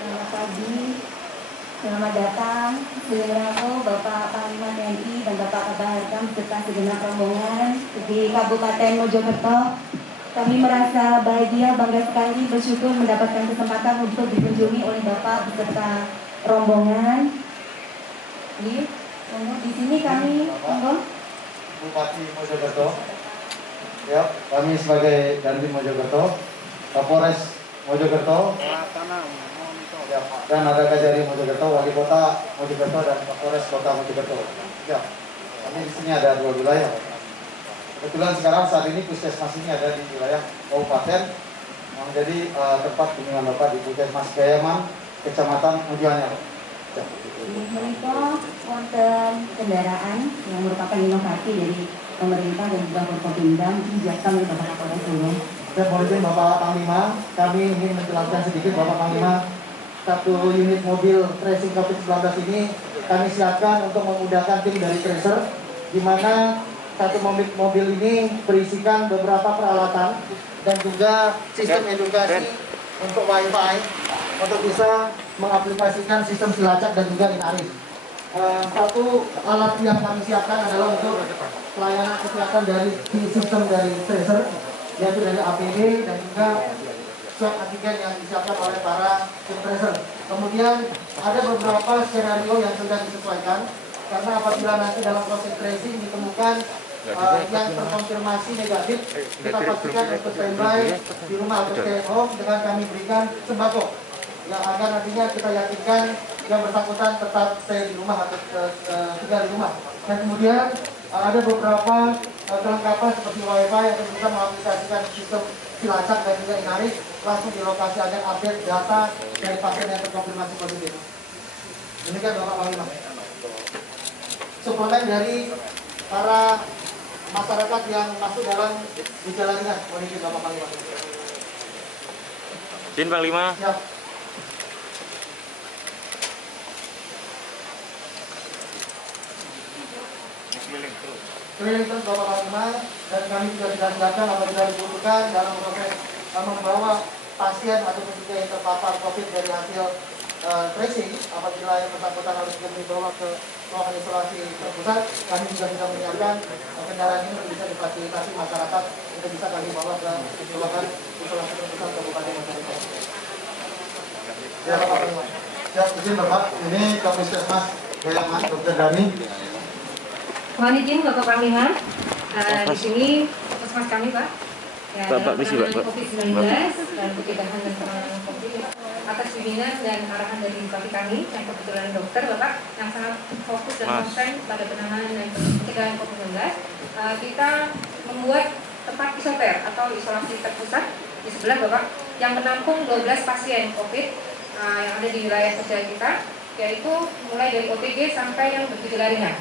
Selamat pagi, selamat datang Saudaraku, Bapak Panglima TNI dan Bapak Kabar Harkam serta segenap rombongan di Kabupaten Mojokerto. Kami merasa bahagia, bangga sekali, bersyukur mendapatkan kesempatan untuk dikunjungi oleh Bapak beserta rombongan. Di sini kami, Bupati Mojokerto, ya, kami sebagai Dandim Mojokerto, Kapolres Mojokerto, ya, dan ada Kajari Mojokerto, Wali Kota Mojokerto dan Kapolres Kota Mojokerto. Ya, kami di sini ada 2 wilayah. Kebetulan sekarang saat ini puskesmas ini ada di wilayah kabupaten yang menjadi tempat kunjungan Bapak di Puskesmas Gayaman, Kecamatan Mujuanyar. Ya. Menika wonten kendaraan yang merupakan inovasi dari pemerintah dan juga Forkopimda, mungkin dijelaskan oleh Bapak Kapolres dulu. Saya boleh izin Bapak Panglima, kami ingin menjelaskan sedikit Bapak Panglima, 1 unit mobil tracing COVID-19 ini kami siapkan untuk memudahkan tim dari tracer, di mana 1 mobil ini berisikan beberapa peralatan dan juga sistem edukasi untuk Wi-Fi untuk bisa mengaplikasikan sistem Silacak dan juga Inaris. 1 alat yang kami siapkan adalah untuk pelayanan kesehatan dari sistem dari tracer, yaitu dari APD dan juga swab antigen yang disiapkan oleh para tim tracer. Kemudian ada beberapa skenario yang sudah disesuaikan, karena apabila nanti dalam proses tracing ditemukan yang terkonfirmasi negatif, kita pastikan untuk standby di rumah atau stay at home dengan kami berikan sembako, yang agar nantinya kita yakinkan yang bersangkutan tetap stay di rumah atau tinggal di rumah. Dan kemudian ada beberapa kelengkapan seperti Wi-Fi yang bisa mengaplikasikan sistem Silacak dan juga Inaris langsung di lokasi agar update data dari pasien yang terkonfirmasi positif. Demikian Bapak Panglima. Suplemen dari para masyarakat yang masuk dalam gejala ringan, mohon izin Bapak Panglima. Izin Panglima. Siap. Keliling terus Bapak Panglima, dan kami juga sudah siapkan apabila dibutuhkan dalam proses membawa pasien atau juga yang terpapar COVID dari hasil tracing, apabila yang bersangkutan harus dibawa ke ruangan isolasi terpusat, kami juga sudah menyiapkan kendaraan ini untuk bisa difasilitasi masyarakat untuk bisa kami bawa ke ruangan isolasi terpusat Kabupaten Mojokerto. Ya Bapak Panglima. Ya, izin Bapak, ini Puskesmas Gayaman, Dr. Dani. Mohon izin Bapak Panglima, di sini puskesmas kami Pak, ya, dalam penanganan COVID-19 dan pencegahan dan penanganan COVID atas bimbingan dan arahan dari bupati kami yang kebetulan dokter Bapak yang sangat fokus dan konsen pada penanganan dan pencegahan COVID-19, kita membuat tempat isoter atau isolasi terpusat di sebelah Bapak yang menampung 12 pasien COVID yang ada di wilayah kerja kita, yaitu mulai dari OTG sampai yang bergejala ringan.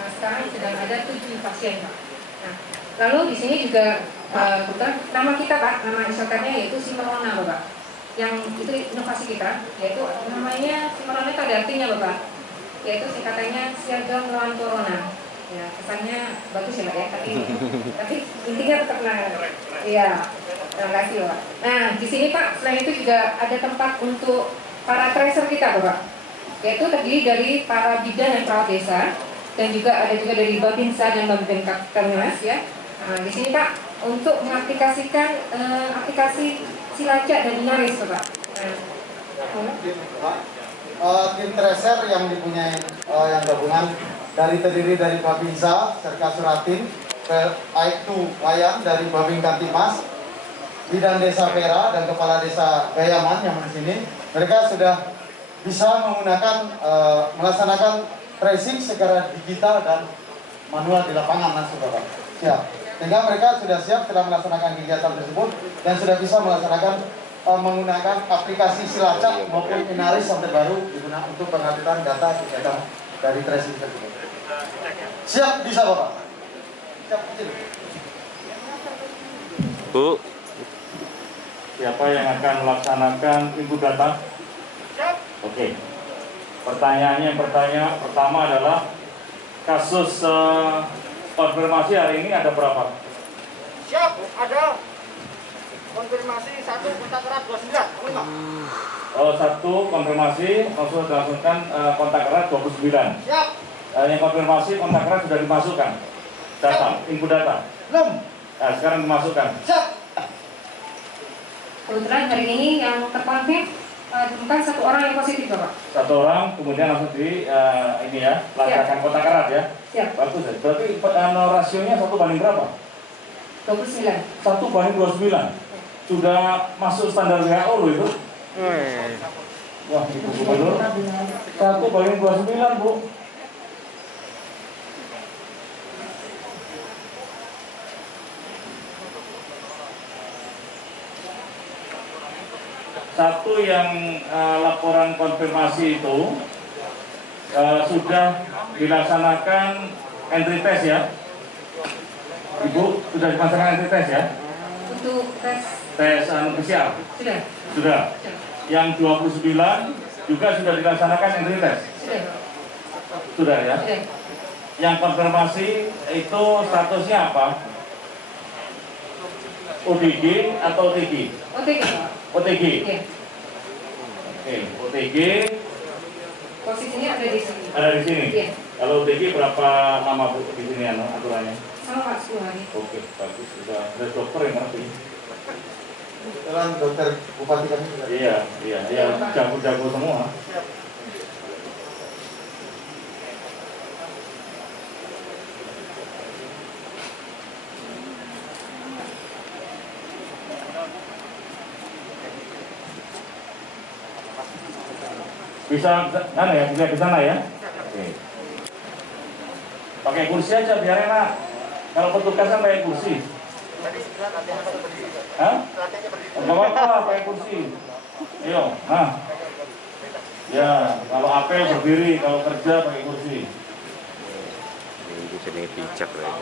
Nah, sekarang sedang ada 7 pasien Pak. Nah, lalu di sini juga nama kita Pak, nama isoternya yaitu Simerona Bapak. Yang itu inovasi kita, yaitu namanya Simerona itu ada artinya Bapak, yaitu singkatannya siaga melawan corona. Ya, kesannya bagus ya Pak ya, tapi intinya tetap penanganan. Iya, terima kasih Pak. Nah, di sini Pak, selain itu juga ada tempat untuk para tracer kita Bapak, yaitu terdiri dari para bidan dan perawat desa, dan juga ada juga dari Babinsa dan Babin Kaptenmas ya. Nah, di sini Pak untuk mengaplikasikan aplikasi Silacak dan Inaris Pak. Tim tracer yang dipunyai yang gabungan terdiri dari Babinsa, Serka Suratin, ke Aibtu Wayang dari Babin Kantimas, Bidan Desa Pera dan Kepala Desa Gayaman yang di sini. Mereka sudah bisa menggunakan melaksanakan tracing secara digital dan manual di lapangan langsung Bapak. Siap. Sehingga mereka sudah siap setelah melaksanakan kegiatan tersebut dan sudah bisa melaksanakan menggunakan aplikasi Silacak maupun Inaris yang terbaru digunakan untuk pengupdatean data kegiatan dari tracing tersebut. Siap bisa Bapak. Siap kecil. Bu. Siapa yang akan melaksanakan input data? Siap. Oke. Pertanyaannya pertama adalah kasus konfirmasi hari ini ada berapa? Siap, ada. konfirmasi 1 kontak erat 29. Oh, 1 konfirmasi langsung dilangsungkan kontak erat 29. Siap. Yang konfirmasi kontak erat sudah dimasukkan. Data, input data. Belum. Nah, sekarang dimasukkan. Siap. Kebetulan hari ini yang terkonfirm ditemukan 1 orang yang positif, Bapak. 1 orang, kemudian langsung di ini ya, laksanakan kontak erat ya. Siap. Bagus ya. Berarti rasionya 1 banding berapa? 29. 1 banding 29. Sudah masuk standar WHO loh itu. Wah, Ibu Gubernur. 1 banding 29, Bu. Satu yang laporan konfirmasi itu sudah dilaksanakan entry test ya. Ibu sudah dilaksanakan entry test ya? Untuk tes Tes PCR? sudah. Sudah. Yang 29 juga sudah dilaksanakan entry test? Sudah. Sudah ya? Sudah. Yang konfirmasi itu statusnya apa? OTG atau OTG? OTG, Pak. OTG? Iya. Oke, OTG Posisinya ada di sini. ada di sini? Iya. Kalau OTG berapa lama Bu di sini aturannya? Sama Pak, 10 hari. Oke, bagus. Sudah ada dokter yang ngerti. Kebetulan dokter Bupati kami juga. Iya, jago-jago semua. Bisa ya, bisa ke sana ya. Oke. Pakai kursi aja biar enak. Kalau petugas kan pakai kursi. Hah? Enggak apa-apa, pakai kursi. Ayo, nah. Ya, kalau apel berdiri, kalau kerja pakai kursi. Ini jenis bijak lah,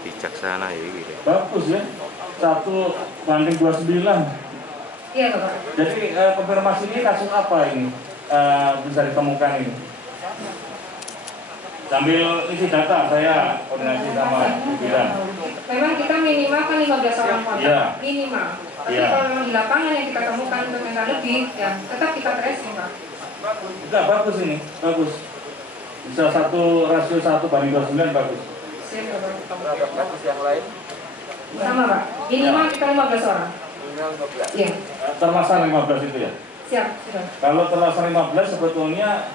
bijaksana ya gitu. Bagus ya. 1 banding 29. Iya, Bapak. Jadi konfirmasi ini kasus apa ini bisa ditemukan ini? Sambil isi data saya koordinasi sama pimpinan. Memang kita minimal kan 15 orang kontak, Iya. minimal. Tapi Iya. kalau memang di lapangan yang kita temukan ternyata lebih, ya tetap kita tracing, Pak. Enggak, bagus ini, bagus. Bisa rasio 1 banding 29 bagus. Siap, Bapak. Kasus yang lain Sama, Pak. Minimal kita 15 orang. Iya. Terlaksana 15 itu ya. Siap, sudah. Kalau terlaksana 15 sebetulnya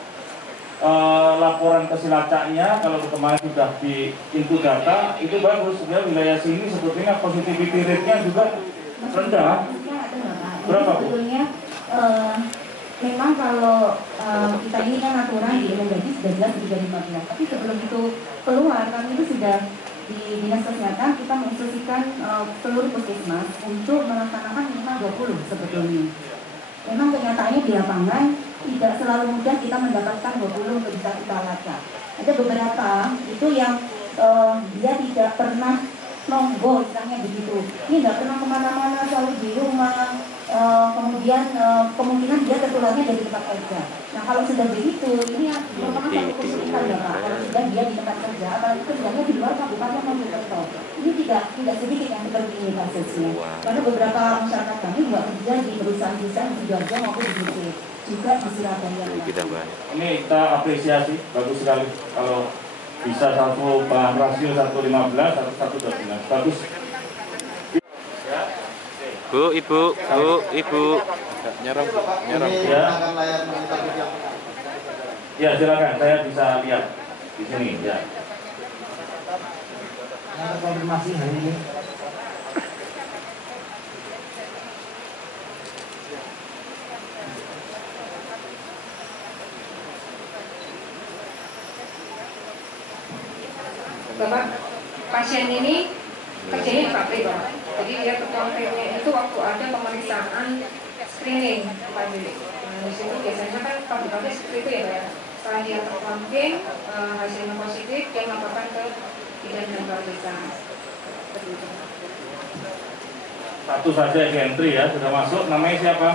laporan ke Silacaknya kalau kemarin sudah di input data itu bagus. Sebenarnya wilayah sini sebetulnya positivity rate-nya juga rendah. Berapa, Bu? Sebetulnya memang kalau kita ini kan aturan di Mendagri sudah jelas 315. Tapi sebelum itu keluar, kami itu sudah di Dinas Kesehatan kita menginstruksikan seluruh puskesmas untuk melaksanakan minimal 20 sebetulnya. Memang kenyataannya di lapangan tidak selalu mudah kita mendapatkan 20 untuk bisa kita lacak. Ada beberapa itu yang dia tidak pernah nonggo, misalnya begitu. Ini nggak pernah kemana-mana, selalu di rumah. Kemudian kemungkinan dia tertularnya dari tempat kerja. Nah kalau sudah begitu, ini merupakan satu kesulitan ya Pak. Kalau sudah dia di tempat kerja, apalagi kerjanya di luar kabupaten Mojokerto. Ini tidak sedikit yang seperti ini kasusnya. Karena beberapa masyarakat kami juga kerja di perusahaan-perusahaan di Sidoarjo maupun di Gresik, juga di Surabaya. Kita bahas. Ini kita apresiasi, bagus sekali kalau bisa satu rasio 115, 112, bagus. Bu, ibu. Nyerong. Ini Ya. akan layar monitor yang Ya silakan, saya bisa lihat di sini ya. yang terkonfirmasi hari ini. Bapak, pasien ini kerjanya di pabrik, Bapak. Jadi dia kekonfirmnya itu waktu ada pemeriksaan screening di pabrik. Nah, di situ biasanya kan pabrik-pabrik seperti itu ya, Pak. Setelah dia terkonfirm, hasilnya positif, dia melaporkan ke bidan dan pemeriksaan. Seperti itu. Satu saja entry ya, sudah masuk. Namanya siapa?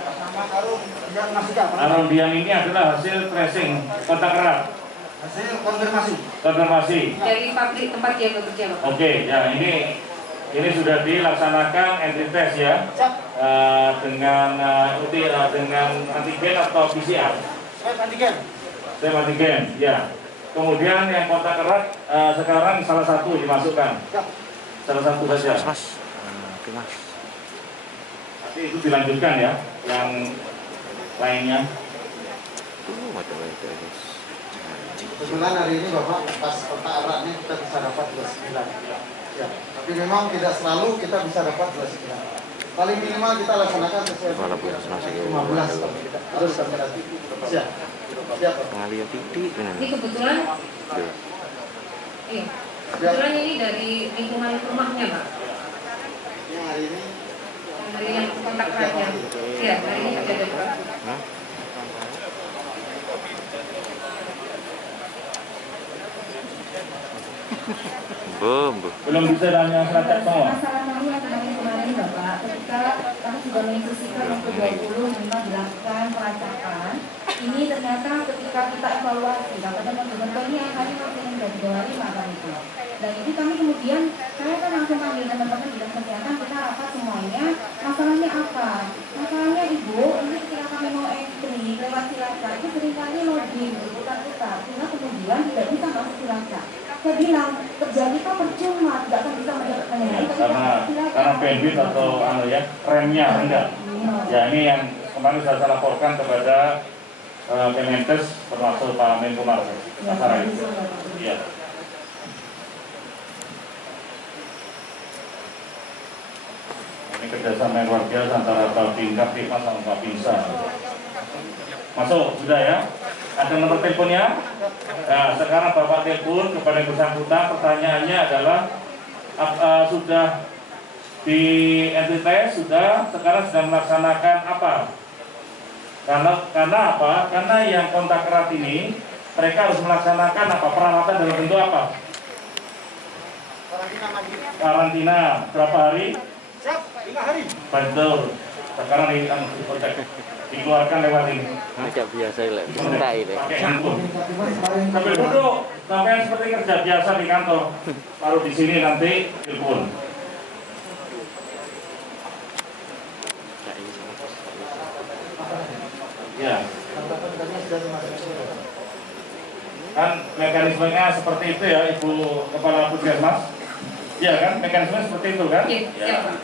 Nama Arum yang masih apa? Arundian ini adalah hasil tracing kontak erat, Hasil konfirmasi. konfirmasi. Dari pabrik tempat dia bekerja, Bapak. Oke, ya ini ini sudah dilaksanakan entry test ya, dengan dengan antigen atau PCR. Swab antigen, ya. Kemudian yang kontak erat sekarang salah satu dimasukkan, salah satu saja. Mas. Oke mas. Nanti itu dilanjutkan ya, yang lainnya. Kebetulan hari ini Bapak pas kontak eratnya kita bisa dapat 29. Ya, tapi memang tidak selalu kita bisa dapat 29. Paling minimal kita laksanakan sesuai 15 harus sampai nanti. Siap. Siap. Pengalian titik. Ini kebetulan, iya, kebetulan ini dari lingkungan rumahnya, Pak. Yang hari ini Dari yang kontak eratnya. Iya, hari ini ada Pak. Belum bisa hanya selacak semua. Masalah kami yang kemarin Bapak, ketika kami sudah menginstruksikan untuk 20 memang dilakukan pelacakan, ini ternyata ketika kita evaluasi, kata teman-teman ini angkanya masih dari 25 kan itu. Dan itu kami kemudian, saya kan langsung panggil teman-teman di dinas kesehatan, kita rapat semuanya, masalahnya apa? Masalahnya Ibu, ini ketika kami mau entry lewat Cilacap, itu seringkali loading, berputar-putar, sehingga kemudian tidak bisa masuk Cilacap. Saya bilang, kerja kita percuma, tidak akan bisa mendapatkan yang Karena bandwidth atau remnya rendah. Ya ini yang kemarin saya laporkan kepada Kemenkes termasuk Pak Menko Marves. Iya. Ini kerjasama yang luar biasa antara Babinka, Pikmas sama Babinsa. Masuk, sudah ya? Ada nomor teleponnya? Nah, sekarang Bapak telepon kepada yang bersangkutan. Pertanyaannya adalah sudah di entry test, sudah, sekarang sedang melaksanakan apa? Karena apa? Karena yang kontak erat ini mereka harus melaksanakan apa? Perawatan dalam bentuk apa? Karantina berapa hari? 5 hari. Betul. Sekarang dikeluarkan lewat ini. Agak biasa lah, sebentar ini. Pakai handphone. Sambil duduk, sampai seperti kerja biasa di kantor. Baru di sini nanti telepon. Ya. Kan mekanismenya seperti itu ya, Ibu Kepala Puskesmas. Iya kan, mekanismenya seperti itu kan? Iya, ya. ya, Pak.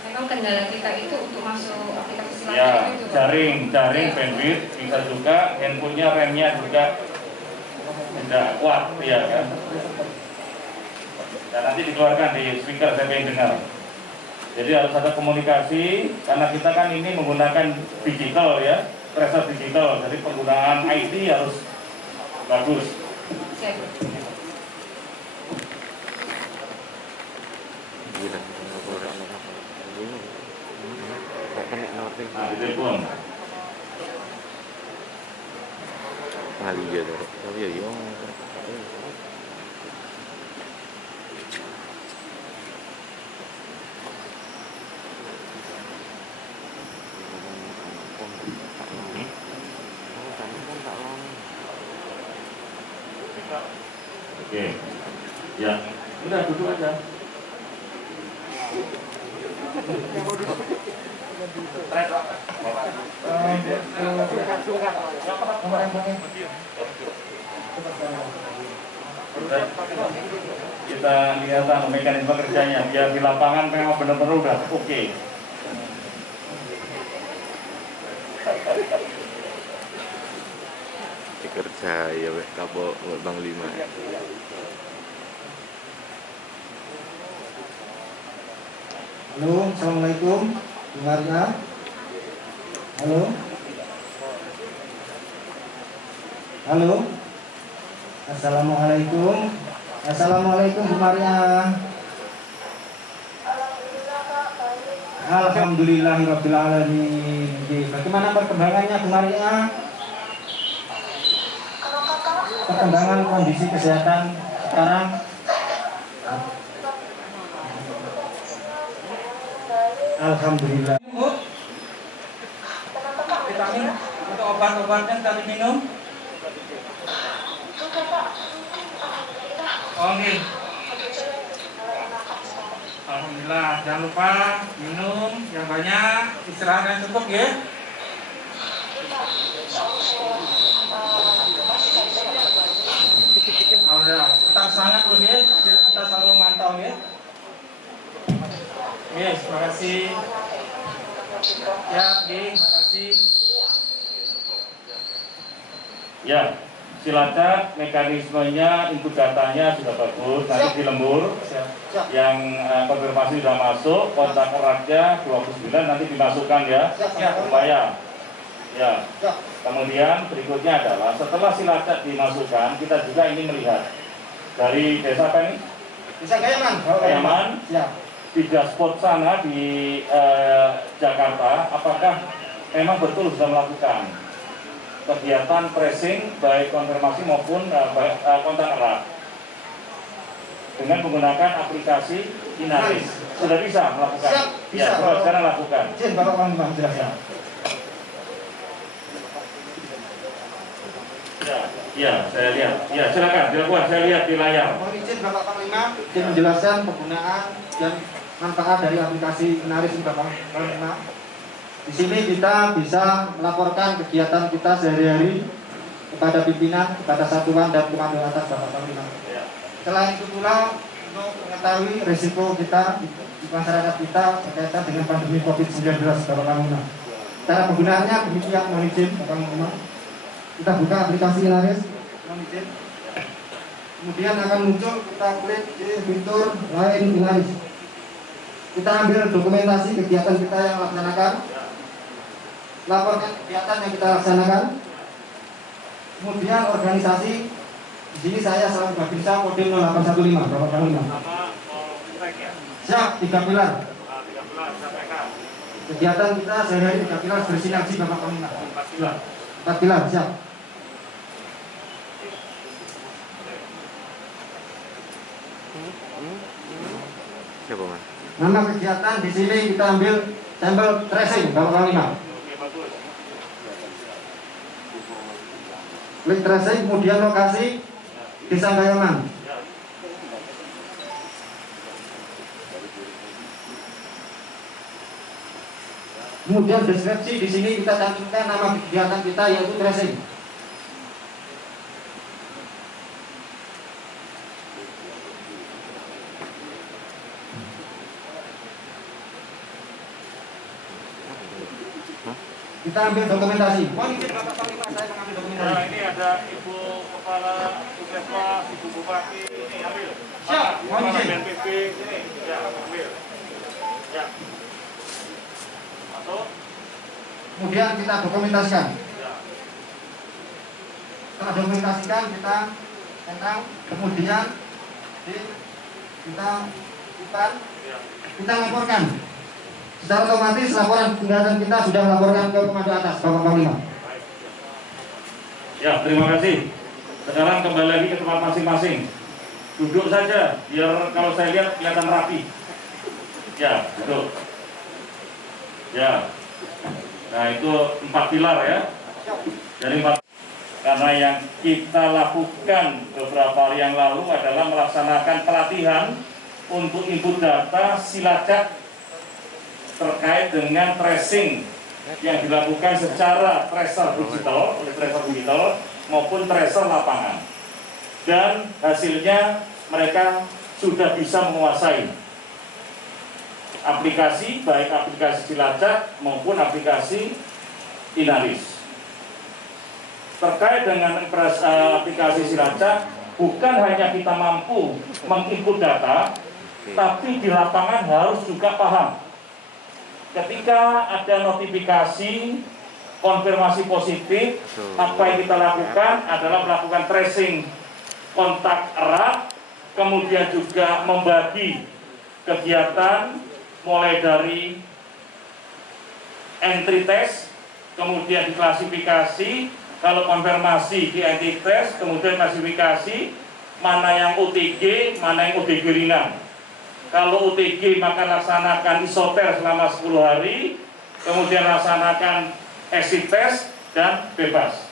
Memang kendala kita itu untuk masuk aplikasi Cilacap Ya, itu, Pak. jaring bandwidth bisa juga, handphonenya remnya juga tidak kuat, ya kan? Dan nanti dikeluarkan di speaker, saya ingin dengar. Jadi harus ada komunikasi, karena kita kan ini menggunakan digital ya, tracer digital, jadi penggunaan IT harus bagus. Siap. Nah, di telepon. Pengalian tuh, tapi ya Oke, ya, udah duduk aja. Kita lihat mekanisme kerjanya, biar di lapangan memang benar-benar udah oke. kerja ya kapok Bang Lima. Halo, assalamualaikum, Bu Maria. Halo. Halo. Assalamualaikum. Assalamualaikum Bu Maria. Alhamdulillahirabbil alamin. Bagaimana perkembangannya Bu Maria? Perkembangan kondisi kesehatan sekarang? Alhamdulillah. Vitamin untuk obat-obatnya tadi minum. Oke. jangan lupa minum yang banyak, istirahat yang cukup ya. Alhamdulillah, tetap semangat loh ya, kita selalu mantau ya. Yes, terima kasih. Ya, terima kasih. Ya, Cilacap mekanismenya, input datanya sudah bagus, nanti di lembur. Yang konfirmasi sudah masuk, kontak eratnya 29 nanti dimasukkan ya, supaya. Ya, kemudian berikutnya adalah setelah Cilacap dimasukkan, kita juga ingin melihat dari desa apa ini? Bisa Kayaman. Kayaman. Ya. Di dashboard sana di Jakarta, apakah memang betul sudah melakukan kegiatan tracing baik konfirmasi maupun kontak erat dengan menggunakan aplikasi Inaris? Sudah bisa melakukan? Siap, bisa. Ya, coba sekarang lakukan. Izin Bapak Panglima jelaskan. Ya, saya lihat. Ya, silakan dilakukan. Saya lihat di layar. Mohon izin Bapak Panglima, izin menjelaskan penggunaan dan manfaat dari aplikasi Inaris ini Bapak Panglima. Di sini kita bisa melaporkan kegiatan kita sehari-hari kepada pimpinan, kepada satuan dan komando atas Bapak Panglima. Selain itu pula untuk mengetahui risiko kita di masyarakat kita berkaitan dengan pandemi COVID-19 Bapak Panglima. Cara penggunaannya demikian, mohon izin Bapak Panglima. Kita buka aplikasi Inaris, mohon izin. Kemudian akan muncul, kita klik di fitur lain Inaris. Kita ambil dokumentasi kegiatan kita yang laksanakan, laporkan kegiatan yang kita laksanakan. Kemudian organisasi, di sini saya selalu Babinsa kode 0815 Bapak Panglima. Siap, 3 pilar. Kegiatan kita sehari-hari 3 pilar bersinergi Bapak Panglima. 4 pilar, siap. Siapa Mas? Nama kegiatan di sini kita ambil sampel tracing Bapak Panglima. Klik tracing, kemudian lokasi Desa Kayaman. Kemudian deskripsi di sini kita cantumkan nama kegiatan kita yaitu tracing. Kita ambil dokumentasi. Mohon izin Bapak Panglima, saya mengambil dokumentasi. Nah, ini ada Ibu Kepala Puskesmas, Ibu Bupati, ini ambil. Siap, mohon Kepala izin. BNPB, sini, ya, ambil. Ya. Masuk. Kemudian kita dokumentasikan. Ya. Setelah dokumentasikan kita tentang kemudian kita bukan Ya. kita laporkan. Secara otomatis laporan kegiatan kita sudah melaporkan ke komando atas Bapak Panglima. Ya, terima kasih. Sekarang kembali lagi ke tempat masing-masing. Duduk saja, biar kalau saya lihat kelihatan rapi. Ya, duduk. Ya. Nah, itu 4 pilar ya. Dari 4. Karena yang kita lakukan beberapa hari yang lalu adalah melaksanakan pelatihan untuk input data Cilacap terkait dengan tracing yang dilakukan secara tracer digital, oleh tracer digital maupun tracer lapangan. Dan hasilnya mereka sudah bisa menguasai aplikasi, baik aplikasi Cilacap maupun aplikasi Inaris. Terkait dengan aplikasi Cilacap, bukan hanya kita mampu menginput data, tapi di lapangan harus juga paham. Ketika ada notifikasi konfirmasi positif, apa yang kita lakukan adalah melakukan tracing kontak erat, kemudian juga membagi kegiatan mulai dari entry test, kemudian diklasifikasi, kalau konfirmasi di entry test, kemudian klasifikasi mana yang OTG, mana yang OTG ringan. Kalau OTG maka laksanakan isoter selama 10 hari, kemudian laksanakan exit test dan bebas.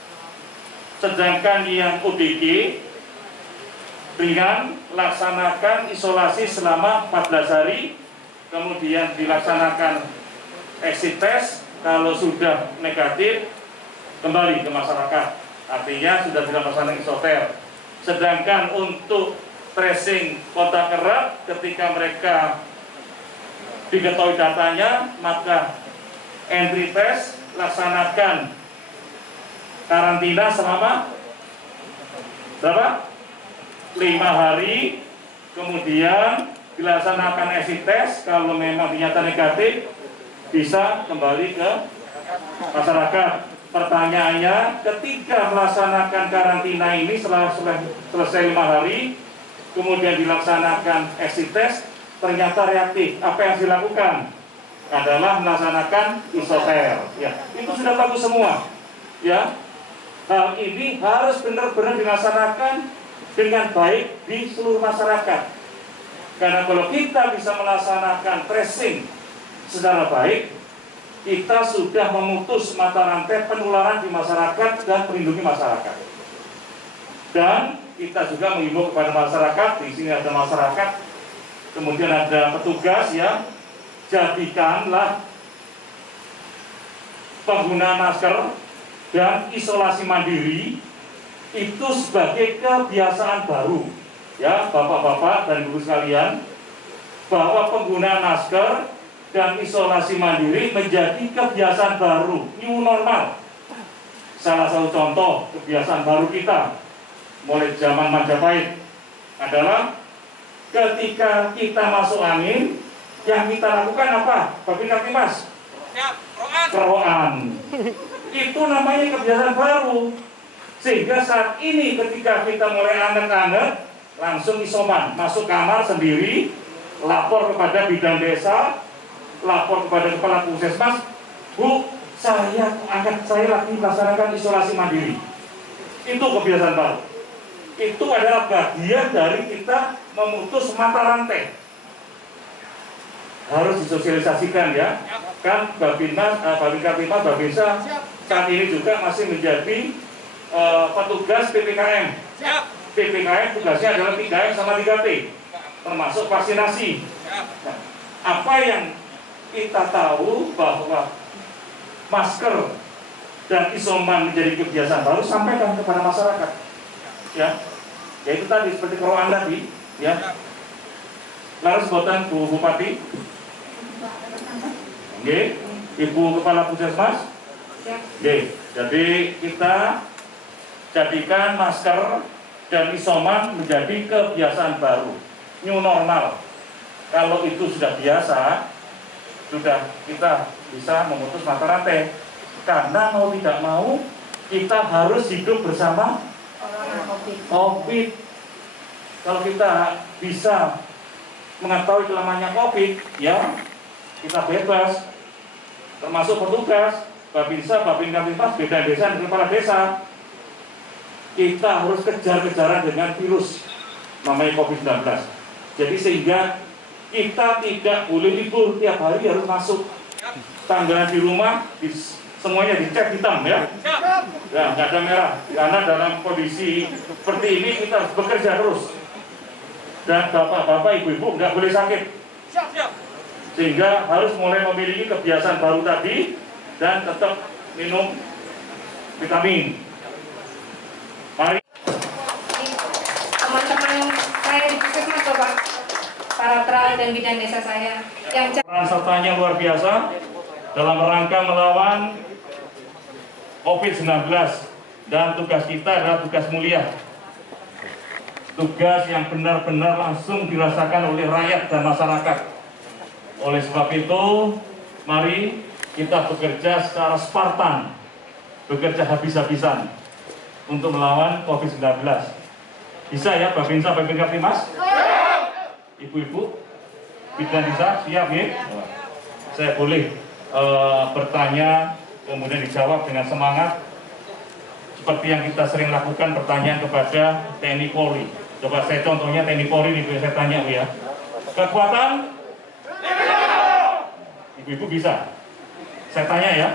Sedangkan yang OTG ringan laksanakan isolasi selama 14 hari, kemudian dilaksanakan exit test, kalau sudah negatif kembali ke masyarakat, artinya sudah tidak melaksanakan isoter. Sedangkan untuk tracing kontak erat, ketika mereka diketahui datanya, maka entry test, laksanakan karantina selama berapa? 5 hari, kemudian dilaksanakan exit test. Kalau memang dinyatakan negatif, bisa kembali ke masyarakat. Pertanyaannya, ketika melaksanakan karantina ini setelah selesai 5 hari, kemudian dilaksanakan exit test, ternyata reaktif. Apa yang dilakukan adalah melaksanakan isoter. Ya, itu sudah bagus semua. Ya, hal ini harus benar-benar dilaksanakan dengan baik di seluruh masyarakat. Karena kalau kita bisa melaksanakan tracing secara baik, kita sudah memutus mata rantai penularan di masyarakat dan melindungi masyarakat. Dan kita juga mengimbau kepada masyarakat, di sini ada masyarakat, kemudian ada petugas, ya, jadikanlah penggunaan masker dan isolasi mandiri itu sebagai kebiasaan baru, ya, bapak-bapak dan ibu sekalian, bahwa penggunaan masker dan isolasi mandiri menjadi kebiasaan baru, new normal. Salah satu contoh kebiasaan baru kita mulai zaman Majapahit adalah ketika kita masuk angin, yang kita lakukan apa? Bapak ngerti, Mas? Keroan. Itu namanya kebiasaan baru. Sehingga saat ini ketika kita mulai anget-anget, langsung isoman, masuk kamar sendiri, lapor kepada bidan desa, lapor kepada kepala puskesmas, Bu, saya lagi melaksanakan isolasi mandiri. Itu kebiasaan baru. Itu adalah bagian dari kita memutus mata rantai. Harus disosialisasikan, ya. Kan Babinmas, Babinsa saat ini juga masih menjadi petugas PPKM. PPKM tugasnya adalah 3M sama 3T, termasuk vaksinasi. Nah, apa yang kita tahu bahwa masker dan isoman menjadi kebiasaan baru, sampaikan kepada masyarakat, ya, yaitu tadi seperti keroan tadi, ya. Lalu sebutan Bu Bupati, oke, Ibu Kepala Puskesmas, oke. Jadi kita jadikan masker dan isoman menjadi kebiasaan baru, new normal. Kalau itu sudah biasa, sudah kita bisa memutus mata rantai. Karena mau tidak mau, kita harus hidup bersama COVID. Kalau kita bisa mengetahui kelemahannya COVID, ya, kita bebas. Termasuk petugas, Babinsa, Babinkamtibmas, beda desa dan kepala desa. Kita harus kejar-kejaran dengan virus namanya COVID-19. Jadi sehingga kita tidak boleh libur, tiap hari harus masuk. Tanggalan di rumah, semuanya dicek hitam, ya. Ya, nggak ada merah. Karena dalam kondisi seperti ini kita harus bekerja terus. Dan bapak-bapak, ibu-ibu nggak boleh sakit. Sehingga harus mulai memiliki kebiasaan baru tadi dan tetap minum vitamin. Mari teman-teman saya di puskesmas, Bapak, para tra dan bidan desa saya yang peran sertanya luar biasa dalam rangka melawan COVID-19, dan tugas kita adalah tugas mulia, tugas yang benar-benar langsung dirasakan oleh rakyat dan masyarakat. Oleh sebab itu, mari kita bekerja secara Spartan, bekerja habis-habisan untuk melawan COVID-19. Bisa, ya, Babinsa, Babinkamtibmas? Ibu-ibu, bidan desa, siap, ya? Saya boleh bertanya, kemudian dijawab dengan semangat, seperti yang kita sering lakukan pertanyaan kepada TNI Polri. Coba saya contohnya TNI Polri nih, saya tanya, Bu, ya. Kekuatan? Ibu-ibu bisa? Saya tanya, ya.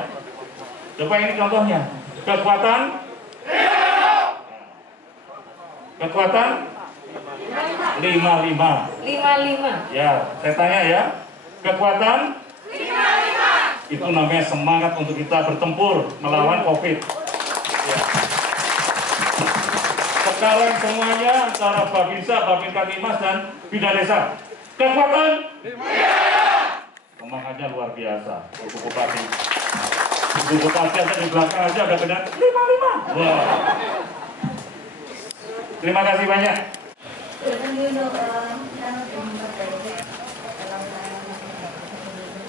Coba ini contohnya. Kekuatan? Kekuatan? 55. 55. Ya, saya tanya, ya. Kekuatan 55. Itu namanya semangat untuk kita bertempur melawan COVID. Ya. Sekarang semuanya antara Babinsa, Babinka Timas dan Bina Desa. Kekuatan 55. Semangatnya luar biasa. Untuk Bupati. Ibu Bupati ada di belakang aja ada benar 55. Wah. Terima kasih banyak.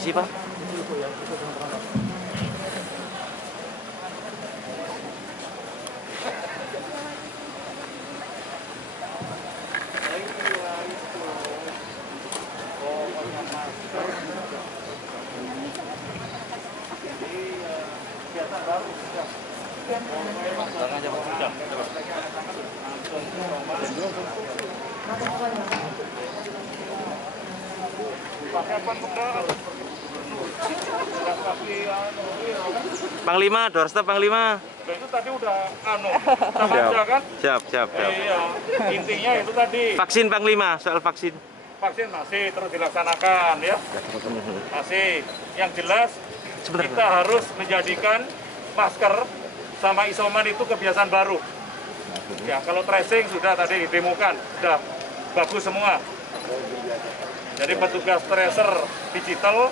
Siapa? Panglima, doorstep Panglima. Itu tadi udah sama aja kan? Siap. Iya, intinya itu tadi. Vaksin Panglima, soal vaksin. Vaksin masih terus dilaksanakan ya. Masih. Yang jelas kita harus menjadikan masker sama isoman itu kebiasaan baru. Ya, kalau tracing sudah tadi didemokan, sudah bagus semua. Jadi petugas tracer digital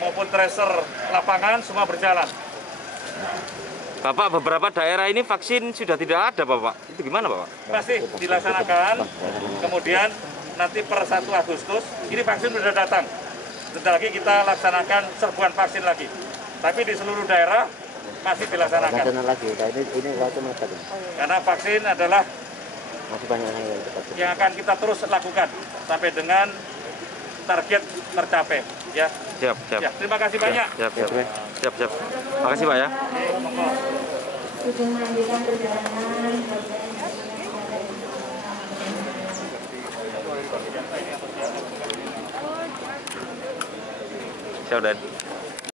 maupun tracer lapangan semua berjalan. Bapak, beberapa daerah ini vaksin sudah tidak ada, Bapak. Itu gimana, Bapak? Masih dilaksanakan. Kemudian nanti per 1 Agustus ini vaksin sudah datang. Sebentar lagi kita laksanakan serbuan vaksin lagi. Tapi di seluruh daerah masih dilaksanakan. Karena vaksin adalah yang akan kita terus lakukan sampai dengan target tercapai. Ya. Siap. Ya, terima kasih banyak. Siap. Makasih, Pak ya. Siap, Dan.